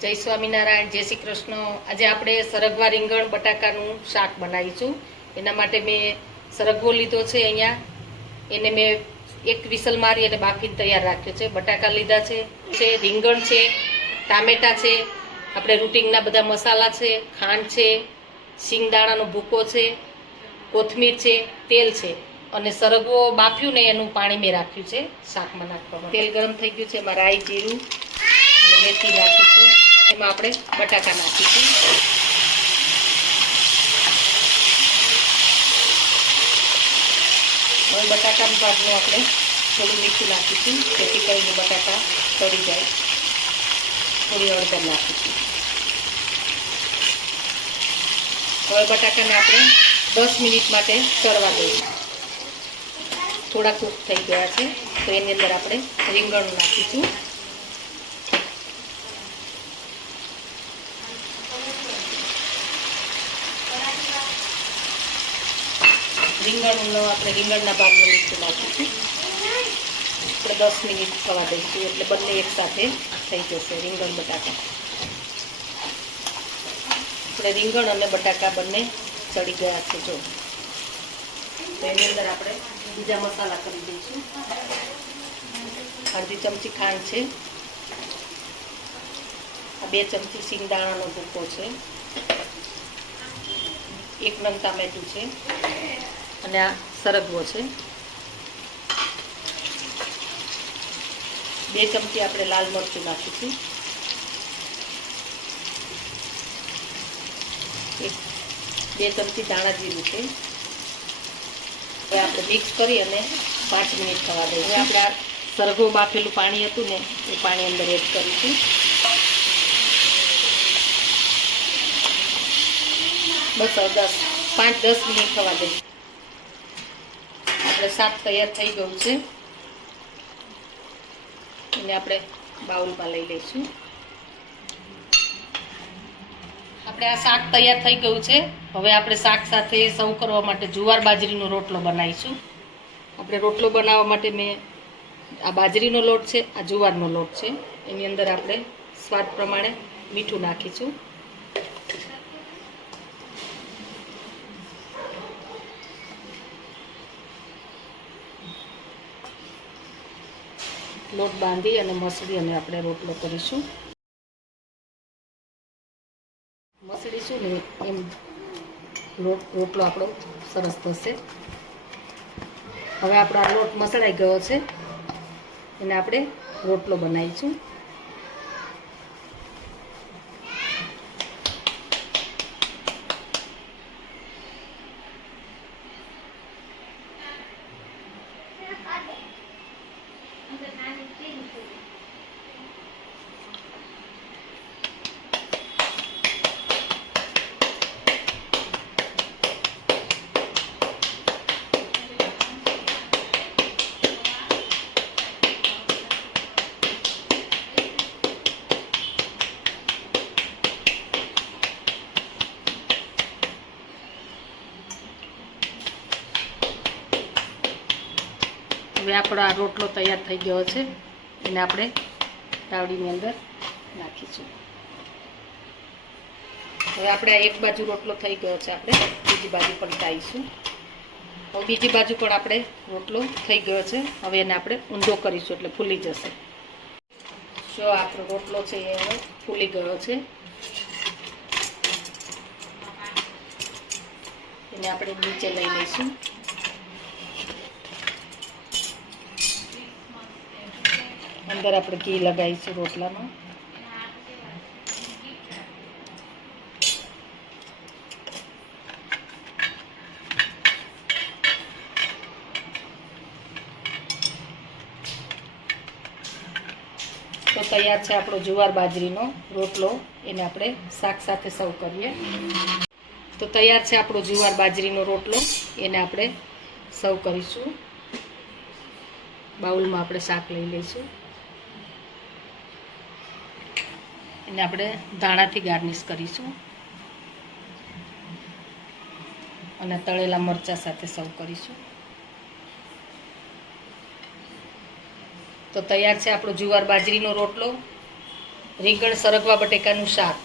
જય સ્વામિનારાયણ, જય શ્રી કૃષ્ણ. આજે આપણે સરગવા રીંગણ બટાકાનું શાક બનાવીશું. એના માટે મેં સરગવો લીધો છે અહીંયા. એને મેં એક વિસલ મારી અને બાફીને તૈયાર રાખ્યો છે. બટાકા લીધા છે રીંગણ છે, ટામેટા છે, આપણે રૂટિંગના બધા મસાલા છે, ખાંડ છે, શિંગદાણાનો ભૂકો છે, કોથમીર છે, તેલ છે. અને સરગવો બાફ્યું ને એનું પાણી મેં રાખ્યું છે શાકમાં નાખવા તેલ ગરમ થઈ ગયું છે, એમાં રાઈ, જીરું મેથી નાખીશું. એમાં આપણે બટાકા નાખીશું. હવે બટાકાનું ભાગનું આપણે થોડું મીઠું નાખીશું. જેથી કરીને બટાકા સડી જાય. થોડી હળદર નાખીશું. હવે બટાકાને આપણે દસ મિનિટ માટે ચડવા દઈશું. થોડા કૂક થઈ ગયા છે. તો એની અંદર આપણે રીંગણ નાખીશું. રીંગણનો આપણે રીંગણના ભાગનું મીઠું નાખીશું આપણે દસ મિનિટ થવા દઈશું, એટલે બંને એકસાથે થઈ જશે, રીંગણ, બટાકા. આપણે રીંગણ અને બટાકા બંને ચડી ગયા છે, જો. એની અંદર આપણે બીજા મસાલા કરી દઈશું. અડધી ચમચી ખાંડ છે. આ બે ચમચી સિંગદાણાનો ભૂકો છે. એક નંગ ટામેટું છે. અને આ સરગવો છે. બે ચમચી આપણે લાલ મરચું નાખીશું. એક, બે ચમચી દાણા જીરું છે. હવે આપણે મિક્સ કરી અને પાંચ મિનિટ થવા દઈએ. હવે આપણે આ સરગો બાફેલું પાણી હતું ને, એ પાણી અંદર એડ કરીશું. બસ દસ, પાંચ દસ મિનિટ થવા દઈએ. આપણે શાક તૈયાર થઈ ગયું છે. એને આપણે બાઉલમાં લઈ લઈશું. આપણે આ શાક તૈયાર થઈ ગયું છે. હવે આપણે શાક સાથે સૌ કરવા માટે જુવાર બાજરીનો રોટલો બનાવીશું. આપણે રોટલો બનાવવા માટે મેં આ બાજરીનો લોટ છે, આ જુવારનો લોટ છે. એની અંદર આપણે સ્વાદ પ્રમાણે મીઠું નાખીશું. લોટ બાંધી અને મસળી અને આપણે રોટલો કરીશું. મસળીશું ને એમ લોટ રોટલો આપણો સરસ થશે. હવે આપણો આ લોટ મસળાઈ ગયો છે. એને આપણે રોટલો બનાવીશું. હવે આપણો આ રોટલો તૈયાર થઈ ગયો છે. એને આપણે તાવડીની અંદર નાખીશું. હવે આપણે એક બાજુ રોટલો થઈ ગયો છે આપણે. બીજી બાજુ પલટાવીશું હવે બીજી બાજુ પણ આપણે રોટલો થઈ ગયો છે. હવે એને આપણે ઊંધો કરીશું એટલે ફૂલી જશે. જો આપણો રોટલો છે એ હવે ફૂલી ગયો છે. એને આપણે નીચે લઈ લઈશું. અંદર આપણે ઘી લગાવીશું રોટલામાં. તો તૈયાર છે આપણો જુવાર બાજરીનો રોટલો. એને આપણે શાક સાથે સર્વ કરીએ. તો તૈયાર છે આપણો જુવાર બાજરીનો રોટલો. એને આપણે સર્વ કરીશું. બાઉલમાં આપણે શાક લઈ લઈશું. એને આપણે ધાણાથી ગાર્નિશ કરીશું. અને તળેલા મરચાં સાથે સર્વ કરીશું. તો તૈયાર છે આપણો જુવાર બાજરીનો રોટલો, રીંગણ સરગવા બટેકાનું શાક.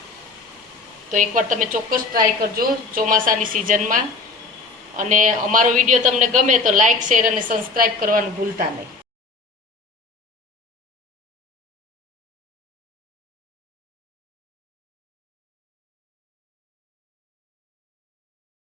તો એકવાર તમે ચોક્કસ ટ્રાય કરજો ચોમાસાની સિઝનમાં અને અમારો વીડિયો તમને ગમે તો લાઇક શેર અને સબસ્ક્રાઈબ કરવાનું ભૂલતા નહીં.